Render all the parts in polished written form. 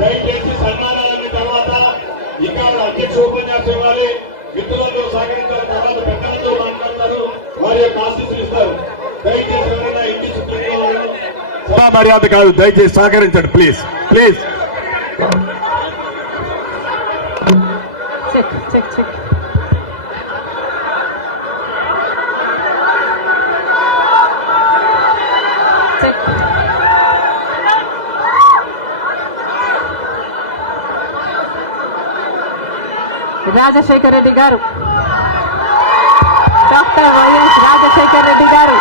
దయచేసి సన్మానాలన్న తర్వాత ఇంకా అధ్యక్ష ఉపన్యాసం ఇవ్వాలి. మిత్రులతో సహకరించాలి. తర్వాత పెద్దలతో మాట్లాడతారు, వారి యొక్క ఆశీస్సులు ఇస్తారు. దయచేసి ఎవరైనా ఇంటి సభా మర్యాద కాదు, దయచేసి సహకరించండి ప్లీజ్ ప్లీజ్. రాజశేఖర్ రెడ్డి గారు, డాక్టర్ వైఎస్ రాజశేఖర్ రెడ్డి గారు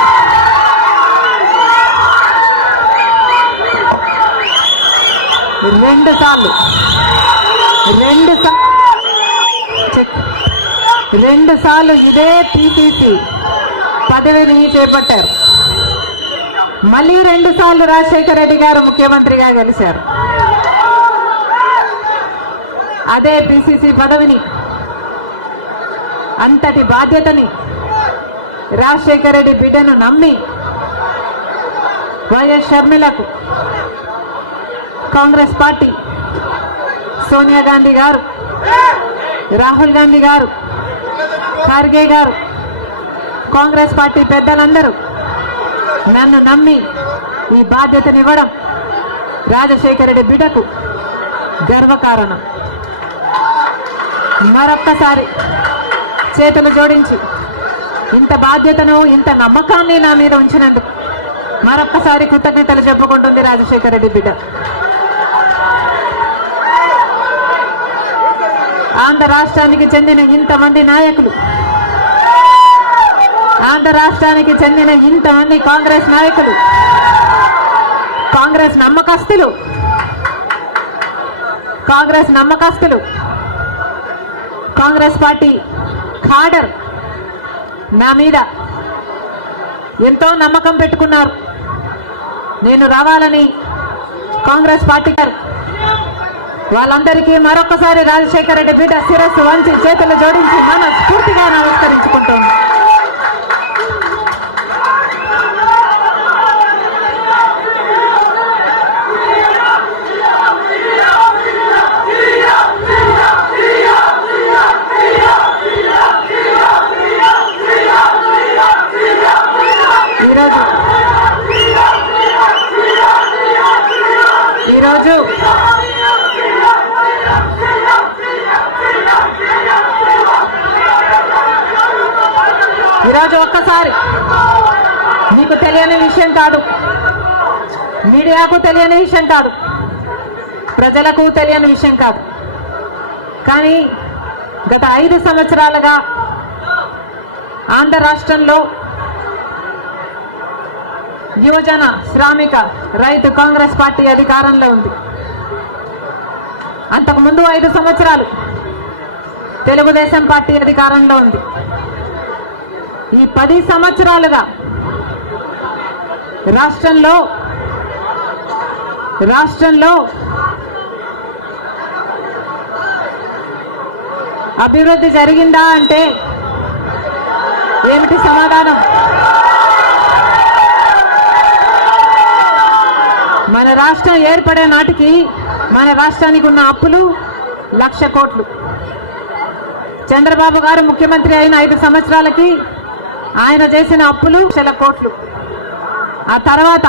రెండు సార్లు ఇదే పిసిసి పదవిని చేపట్టారు. మళ్ళీ 2 సార్లు రాజశేఖర్ రెడ్డి గారు ముఖ్యమంత్రిగా గెలిచారు. అదే పిసిసి పదవిని, అంతటి బాధ్యతని రాజశేఖర్ రెడ్డి బిడ్డను నమ్మి వైఎస్ షర్మిలకు కాంగ్రెస్ పార్టీ, సోనియా గాంధీ గారు, రాహుల్ గాంధీ గారు, ఖార్గే గారు, కాంగ్రెస్ పార్టీ పెద్దలందరూ నన్ను నమ్మి ఈ బాధ్యతనివ్వడం రాజశేఖర్ రెడ్డి బిడ్డకు గర్వకారణం. మరొక్కసారి చేతులు జోడించి ఇంత బాధ్యతను, ఇంత నమ్మకాన్ని నా మీద ఉంచినందుకు మరొక్కసారి కృతజ్ఞతలు చెప్పుకుంటుంది రాజశేఖర్ రెడ్డి బిడ్డ. ఆంధ్ర రాష్ట్రానికి చెందిన ఇంతమంది నాయకులు, ఆంధ్ర రాష్ట్రానికి చెందిన ఇంతమంది కాంగ్రెస్ నాయకులు, కాంగ్రెస్ నమ్మకస్తులు, కాంగ్రెస్ పార్టీ ఖాడర్ నా మీద ఎంతో నమ్మకం పెట్టుకున్నారు. నేను రావాలని కాంగ్రెస్ పార్టీ వాళ్ళందరికీ మరొకసారి రాజశేఖర్ రెడ్డి బిడ్డ శిరస్సు వంచి చేతులు జోడించి మనస్ఫూర్తిగా నమస్కరించుకుంటోంది. ఈరోజు ఒక్కసారి మీకు తెలియని విషయం కాదు, మీడియాకు తెలియని విషయం కాదు, ప్రజలకు తెలియని విషయం కాదు, కానీ గత 5 సంవత్సరాలుగా ఆంధ్ర రాష్ట్రంలో యువజన శ్రామిక రైతు కాంగ్రెస్ పార్టీ అధికారంలో ఉంది. అంతకుముందు 5 సంవత్సరాలు తెలుగుదేశం పార్టీ అధికారంలో ఉంది. ఈ 10 సంవత్సరాలుగా రాష్ట్రంలో అభివృద్ధి జరిగిందా అంటే ఏమిటి సమాధానం? మన రాష్ట్రం ఏర్పడే నాటికి మన రాష్ట్రానికి ఉన్న అప్పులు 1,00,000 కోట్లు. చంద్రబాబు గారు ముఖ్యమంత్రి అయిన 5 సంవత్సరాలకి ఆయన చేసిన అప్పులు 1,00,000 కోట్లు. ఆ తర్వాత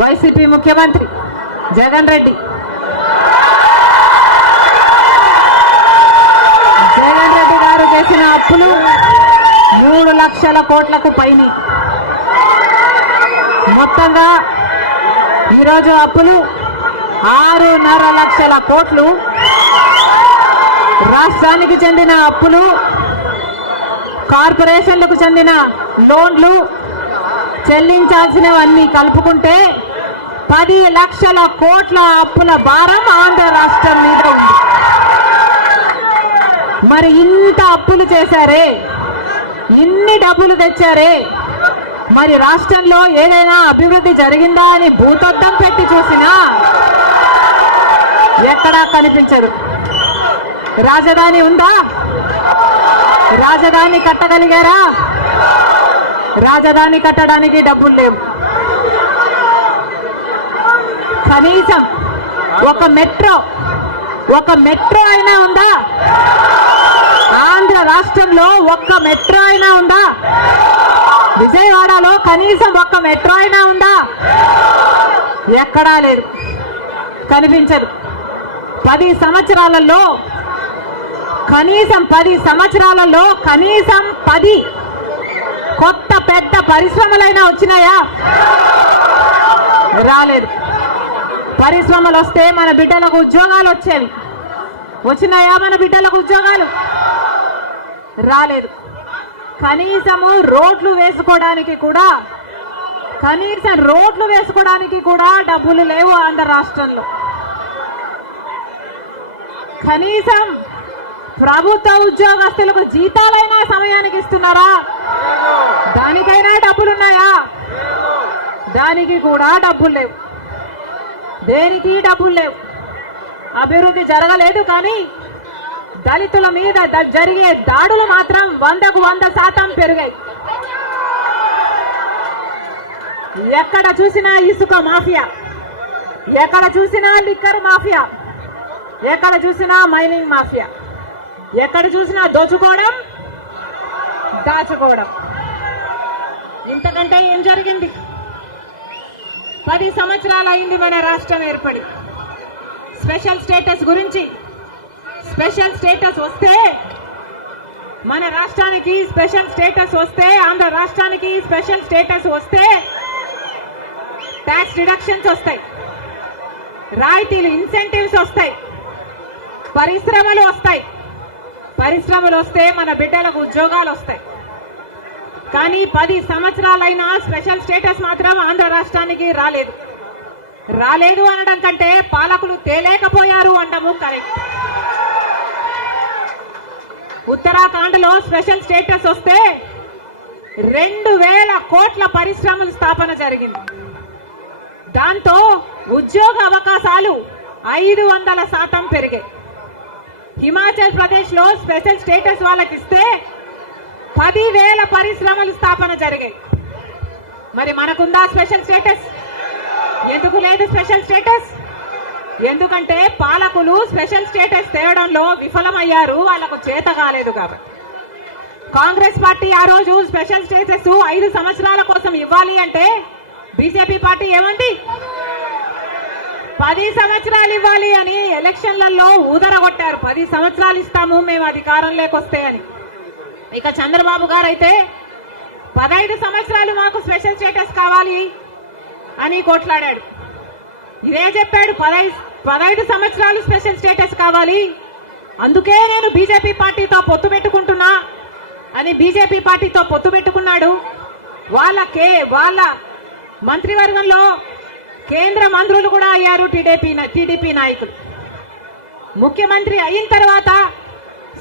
వైసీపీ ముఖ్యమంత్రి జగన్ రెడ్డి గారు చేసిన అప్పులు 3,00,000 కోట్లకు పైన. మొత్తంగా ఈరోజు అప్పులు 6.5 లక్షల కోట్లు. రాష్ట్రానికి చెందిన అప్పులు, కార్పొరేషన్లకు చెందిన లోన్లు చెల్లించాల్సినవన్నీ కలుపుకుంటే 10 లక్షల కోట్ల అప్పుల భారం ఆంధ్ర రాష్ట్రం మీద ఉంది. మరి ఇంత అప్పులు చేశారే, ఇన్ని డబ్బులు తెచ్చారే, మరి రాష్ట్రంలో ఏదైనా అభివృద్ధి జరిగిందా అని భూతద్దం పెట్టి చూసినా ఎక్కడా కనిపించదు. రాజధాని ఉందా? రాజధాని కట్టగలిగారా? రాజధాని కట్టడానికి డబ్బులు లేవు. కనీసం ఒక మెట్రో అయినా ఉందా? ఆంధ్ర రాష్ట్రంలో ఒక్క మెట్రో అయినా ఉందా? విజయవాడలో కనీసం ఒక్క మెట్రో అయినా ఉందా? ఎక్కడా లేదు, కనిపించదు. 10 సంవత్సరాలలో కనీసం 10 కొత్త పెద్ద పరిశ్రమలైనా వచ్చినాయా? రాలేదు. పరిశ్రమలు వస్తే మన బిడ్డలకు ఉద్యోగాలు వచ్చేవి. వచ్చినాయా మన బిడ్డలకు ఉద్యోగాలు? రాలేదు. కనీసం రోడ్లు వేసుకోవడానికి కూడా డబ్బులు లేవు ఆంధ్ర రాష్ట్రంలో. కనీసం ప్రభుత్వ ఉద్యోగస్తులకు జీతాలైనా సమయానికి ఇస్తున్నారా? దానికైనా డబ్బులున్నాయా? దానికి కూడా డబ్బులు లేవు. దేనికి డబ్బులు లేవు. అభివృద్ధి జరగలేదు. కానీ దళితుల మీద జరిగే దాడులు మాత్రం 100కు 100% పెరిగాయి. ఎక్కడ చూసినా ఇసుక మాఫియా, ఎక్కడ చూసినా లిక్కర్ మాఫియా, ఎక్కడ చూసినా మైనింగ్ మాఫియా, ఎక్కడ చూసినా దోచుకోవడం, దాచుకోవడం. ఇంతకంటే ఏం జరిగింది? 10 సంవత్సరాలు అయింది మన రాష్ట్రం ఏర్పడి. స్పెషల్ స్టేటస్ గురించి, స్పెషల్ స్టేటస్ వస్తే మన రాష్ట్రానికి స్పెషల్ స్టేటస్ వస్తే, ఆంధ్ర రాష్ట్రానికి స్పెషల్ స్టేటస్ వస్తే ట్యాక్స్ రిడక్షన్స్ వస్తాయి, రాయితీలు, ఇన్సెంటివ్స్ వస్తాయి, పరిశ్రమలు వస్తాయి. పరిశ్రమలు వస్తే మన బిడ్డలకు ఉద్యోగాలు వస్తాయి. కానీ 10 సంవత్సరాలైనా స్పెషల్ స్టేటస్ మాత్రం ఆంధ్ర రాష్ట్రానికి రాలేదు. రాలేదు అనడం కంటే పాలకులు తేలేకపోయారు అనడము కరెక్ట్. ఉత్తరాఖండ్ లో స్పెషల్ స్టేటస్ వస్తే 2000 కోట్ల పరిశ్రమల స్థాపన జరిగింది. దాంతో ఉద్యోగ అవకాశాలు 500% పెరిగాయి. హిమాచల్ ప్రదేశ్ లో స్పెషల్ స్టేటస్ వాళ్ళకి ఇస్తే 10,000 పరిశ్రమల స్థాపన జరిగాయి. మరి మనకుందా స్పెషల్ స్టేటస్? ఎందుకు లేదు స్పెషల్ స్టేటస్? ఎందుకంటే పాలకులు స్పెషల్ స్టేటస్ తేవడంలో విఫలమయ్యారు, వాళ్లకు చేత కాలేదు. కాబట్టి కాంగ్రెస్ పార్టీ ఆ రోజు స్పెషల్ స్టేటస్ 5 సంవత్సరాల కోసం ఇవ్వాలి అంటే బీజేపీ పార్టీ ఏమంది? 10 సంవత్సరాలు ఇవ్వాలి అని ఎలక్షన్లలో ఊదరగొట్టారు. 10 సంవత్సరాలు ఇస్తాము మేము అధికారంలోకి వస్తే అని. ఇక చంద్రబాబు గారు అయితే 15 సంవత్సరాలు మాకు స్పెషల్ స్టేటస్ కావాలి అని కొట్లాడాడు. ఇదే చెప్పాడు, 15 సంవత్సరాలు స్పెషల్ స్టేటస్ కావాలి, అందుకే నేను బీజేపీ పార్టీతో పొత్తు పెట్టుకుంటున్నా అని బీజేపీ పార్టీతో పొత్తు పెట్టుకున్నాడు. వాళ్ళ మంత్రివర్గంలో కేంద్ర మంత్రులు కూడా అయ్యారు టీడీపీ నాయకులు. ముఖ్యమంత్రి అయిన తర్వాత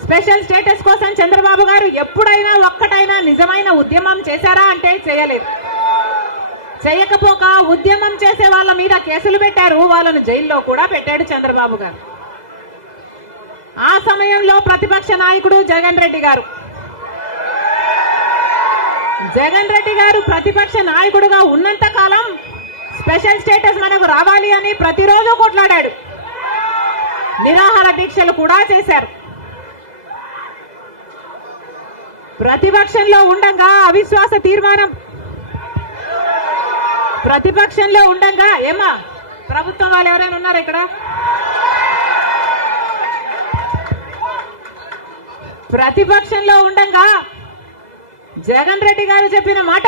స్పెషల్ స్టేటస్ కోసం చంద్రబాబు గారు ఎప్పుడైనా ఒక్కటైనా నిజమైన ఉద్యమం చేశారా అంటే చేయలేదు. చేయకపోక ఉద్యమం చేసే వాళ్ళ మీద కేసులు పెట్టారు, వాళ్ళను జైల్లో కూడా పెట్టాడు చంద్రబాబు గారు. ఆ సమయంలో ప్రతిపక్ష నాయకుడు జగన్ రెడ్డి గారు ప్రతిపక్ష నాయకుడుగా ఉన్నంత కాలం స్పెషల్ స్టేటస్ మనకు రావాలి అని ప్రతిరోజు కొట్లాడాడు. నిరాహార దీక్షలు కూడా చేశారు. ప్రతిపక్షంలో ఉండగా అవిశ్వాస తీర్మానం, ప్రతిపక్షంలో ఉండగా ఏమా ప్రభుత్వం వాళ్ళు ఎవరైనా ఉన్నారు ఇక్కడ? ప్రతిపక్షంలో ఉండగా జగన్ రెడ్డి గారు చెప్పిన మాట,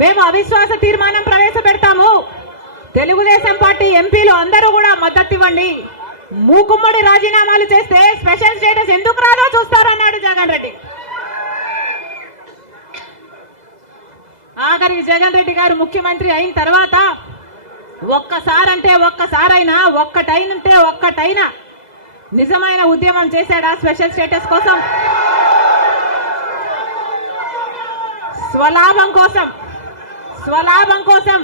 మేము అవిశ్వాస తీర్మానం ప్రవేశపెడతాము, తెలుగుదేశం పార్టీ ఎంపీలు అందరూ కూడా మద్దతు ఇవ్వండి, మూకుమ్మడి రాజీనామాలు చేస్తే స్పెషల్ స్టేటస్ ఎందుకు రాదో చూస్తారన్నాడు జగన్ రెడ్డి. ఆఖరికి జగన్ రెడ్డి గారు ముఖ్యమంత్రి అయిన తర్వాత ఒక్కటైనా నిజమైన ఉద్యమం చేశాడా స్పెషల్ స్టేటస్ కోసం? స్వలాభం కోసం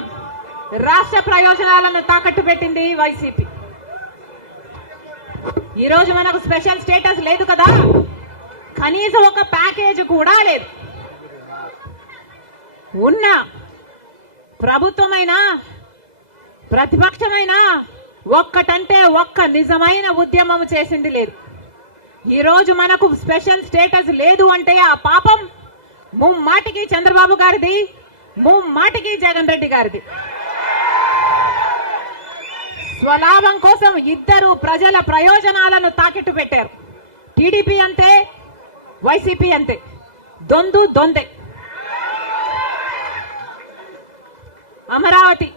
రాష్ట్ర ప్రయోజనాలను తాకట్టు పెట్టింది వైసీపీ. ఈ రోజు మనకు స్పెషల్ స్టేటస్ లేదు కదా, కనీసం ఒక ప్యాకేజ్ కూడా లేదు. ఉన్న ప్రభుత్వమైనా ప్రతిపక్షమైనా ఒక్కటంటే ఒక్క నిజమైన ఉద్యమం చేసింది లేదు. ఈ రోజు మనకు స్పెషల్ స్టేటస్ లేదు అంటే ఆ పాపం ముమ్మాటికి చంద్రబాబు గారిది, ముమ్మాటికి జగన్ రెడ్డి గారిది. స్వలాభం కోసం ఇద్దరు ప్రజల ప్రయోజనాలను తాకెట్టు పెట్టారు. టీడీపీ అంతే, వైసీపీ అంతే, దొందే. అమరావతి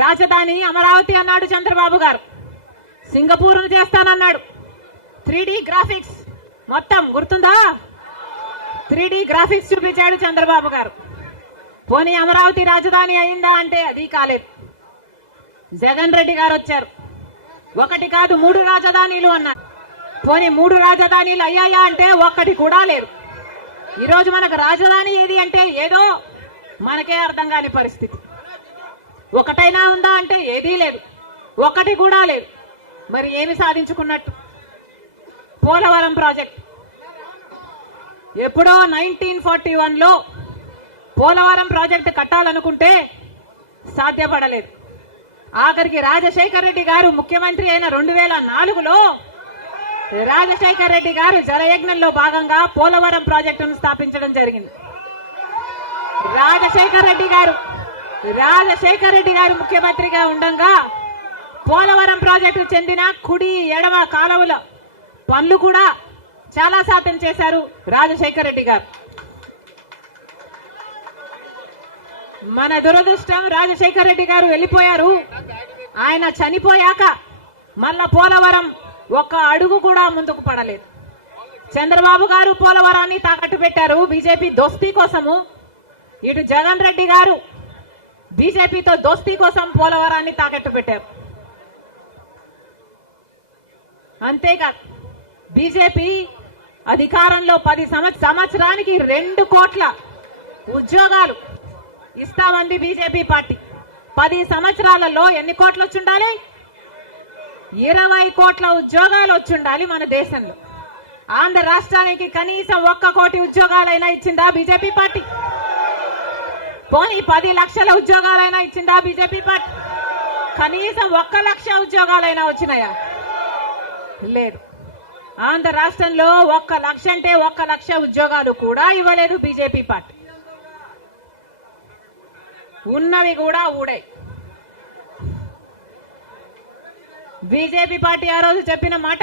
రాజధాని అమరావతి అన్నాడు చంద్రబాబు గారు. సింగపూర్ను చేస్తానన్నాడు. 3D గ్రాఫిక్స్ మొత్తం గుర్తుందా? 3D గ్రాఫిక్స్ చూపించాడు చంద్రబాబు గారు. పోనీ అమరావతి రాజధాని అయిందా అంటే అది కాలేదు. జగన్ రెడ్డి గారు వచ్చారు. ఒకటి కాదు 3 రాజధానిలు అన్నారు. పోనీ 3 రాజధానిలు అయ్యాయా అంటే ఒక్కటి కూడా లేదు. ఈరోజు మనకు రాజధాని ఏది అంటే ఏదో మనకే అర్థం కాని పరిస్థితి. ఒకటైనా ఉందా అంటే ఏదీ లేదు, ఒకటి కూడా లేదు. మరి ఏమి సాధించుకున్నట్టు? పోలవరం ప్రాజెక్ట్ ఎప్పుడో 1941లో పోలవరం ప్రాజెక్టు కట్టాలనుకుంటే సాధ్యపడలేదు. ఆఖరికి రాజశేఖర్ రెడ్డి గారు ముఖ్యమంత్రి అయిన 2004లో రాజశేఖర్ రెడ్డి గారు జలయజ్ఞంలో భాగంగా పోలవరం ప్రాజెక్టును స్థాపించడం జరిగింది. రాజశేఖర్ రెడ్డి గారు ముఖ్యమంత్రిగా ఉండగా పోలవరం ప్రాజెక్టు చెందిన కుడి ఎడమ కాలువల పనులు కూడా చాలా శాతం చేశారు రాజశేఖర్ రెడ్డి గారు. మన దురదృష్టం రాజశేఖర్ రెడ్డి గారు వెళ్ళిపోయారు. ఆయన చనిపోయాక మళ్ళా పోలవరం ఒక్క అడుగు కూడా ముందుకు పడలేదు. చంద్రబాబు గారు పోలవరాన్ని తాకట్టు పెట్టారు బీజేపీ దోస్తీ కోసము. ఇటు జగన్ రెడ్డి గారు బీజేపీతో దోస్తీ కోసం పోలవరాన్ని తాకట్టు పెట్టారు. అంతేకాదు బీజేపీ అధికారంలో 10 సంవత్సరానికి 2 కోట్ల ఉద్యోగాలు ఇస్తామంది బీజేపీ పార్టీ. 10 సంవత్సరాలలో ఎన్ని కోట్లు వచ్చుండాలి? 20 కోట్ల ఉద్యోగాలు వచ్చుండాలి మన దేశంలో. ఆంధ్ర రాష్ట్రానికి కనీసం 1 కోటి ఉద్యోగాలైనా ఇచ్చిందా బీజేపీ పార్టీ? పోనీ 10 లక్షల ఉద్యోగాలైనా ఇచ్చిందా బీజేపీ పార్టీ? కనీసం 1 లక్ష ఉద్యోగాలైనా వచ్చినాయా? లేదు. ఆంధ్ర రాష్ట్రంలో 1 లక్ష అంటే 1 లక్ష ఉద్యోగాలు కూడా ఇవ్వలేదు బీజేపీ పార్టీ. ఉన్నవి కూడా ఊడాయి. బీజేపీ పార్టీ ఆ రోజు చెప్పిన మాట,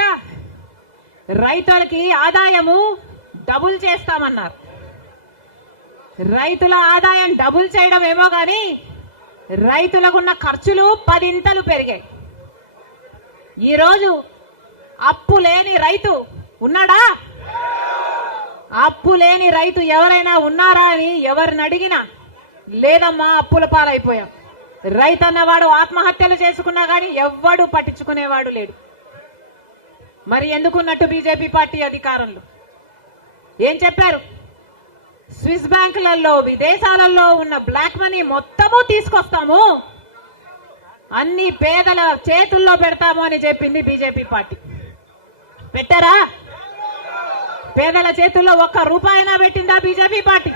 రైతులకి ఆదాయము డబుల్ చేస్తామన్నారు. రైతుల ఆదాయం డబుల్ చేయడం ఏమో గాని రైతులకున్న ఖర్చులు 10 ఇంతలు పెరిగాయి. ఈరోజు అప్పు లేని రైతు ఉన్నాడా? అప్పు లేని రైతు ఎవరైనా ఉన్నారా అని ఎవరిని అడిగినా లేదమ్మా అప్పుల పాలైపోయాం. రైతు అన్నవాడు ఆత్మహత్యలు చేసుకున్నా గానీ ఎవ్వడు పట్టించుకునేవాడు లేడు. మరి ఎందుకున్నట్టు బీజేపీ పార్టీ అధికారంలో ఏం చెప్పారు? స్విస్ బ్యాంకులలో విదేశాలలో ఉన్న బ్లాక్ మనీ మొత్తము తీసుకొస్తాము, అన్ని పేదల చేతుల్లో పెడతాము అని చెప్పింది బీజేపీ పార్టీ. పెట్టారా? పేదల చేతుల్లో 1 రూపాయినా పెట్టిందా బీజేపీ పార్టీ?